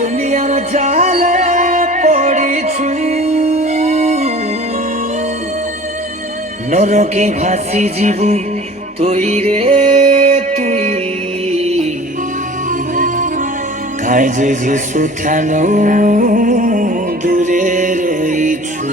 দুনিয়ার জালে পড়িছু, নরকে ভাসি জীবু তুই রে তুই। কাই যে সুথানো দূরে রইছু।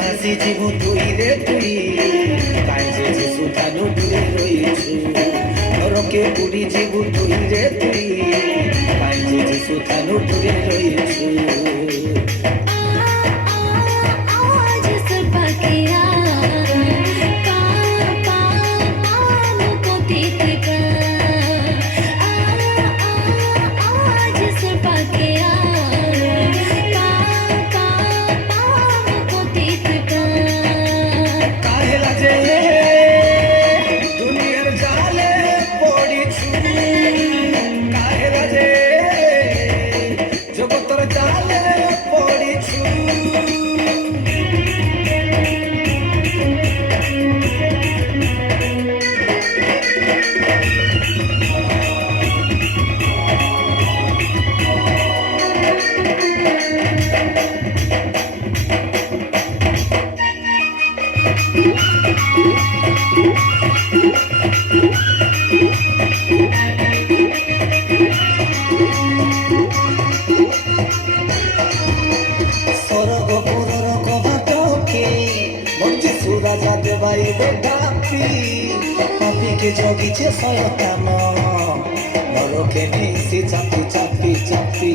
ভাসি জীবু তুই রে তুই, কাই যে সুথানো দূরে রইছু। নরকে পুরি জীবু তুই রে তুই, কাই যে সুথানো দূরে রইছু। পাপিকে জগিছে শয়তান, নরকে নিছি চাপি চাপি চাপি।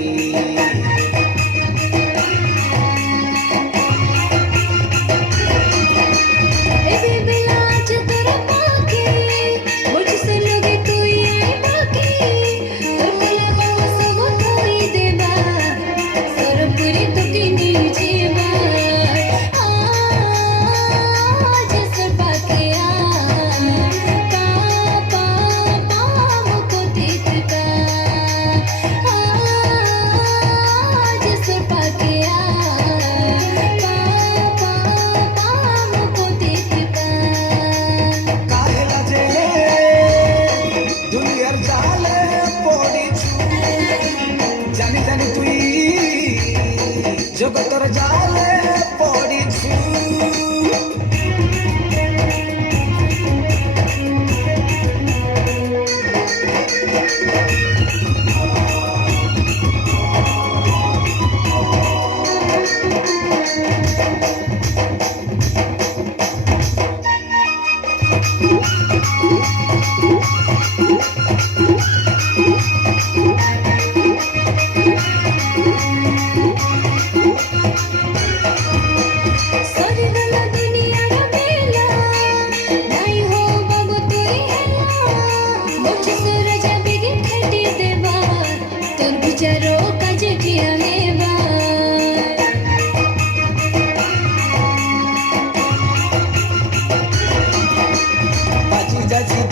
জগতর জালে পড়িছু।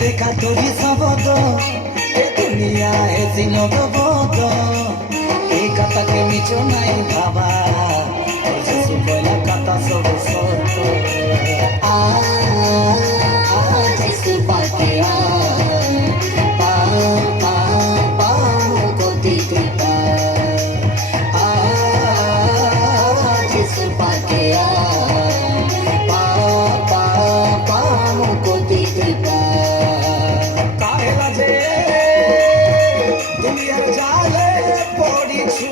দেখা তোরি শবদ এ দুনিয়া এ দিনত বদ, এই কথাকে মিছ নাই ভাবা, যিশু কইলা কথা সব সত্য। যিশু পাকে গতি কৃপা, যিশু পাকে গতি কৃপা। দুনিয়ার জালে পড়িছু,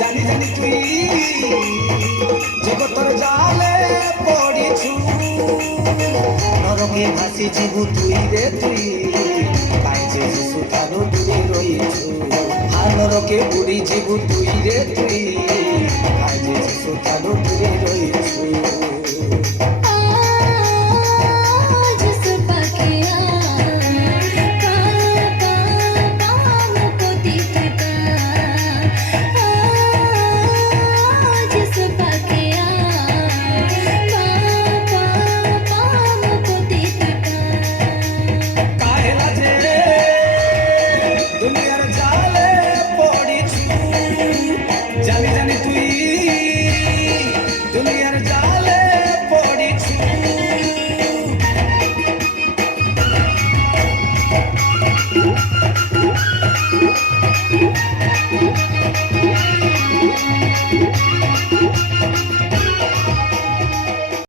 জানি জানি তুই জগতর জালে পড়িছু। নরকে ভাসি জীবু তুই রে তুই, কাই যে সুথানো দূরে রইছু। নরকে পুরি জীবু তুই রে তুই,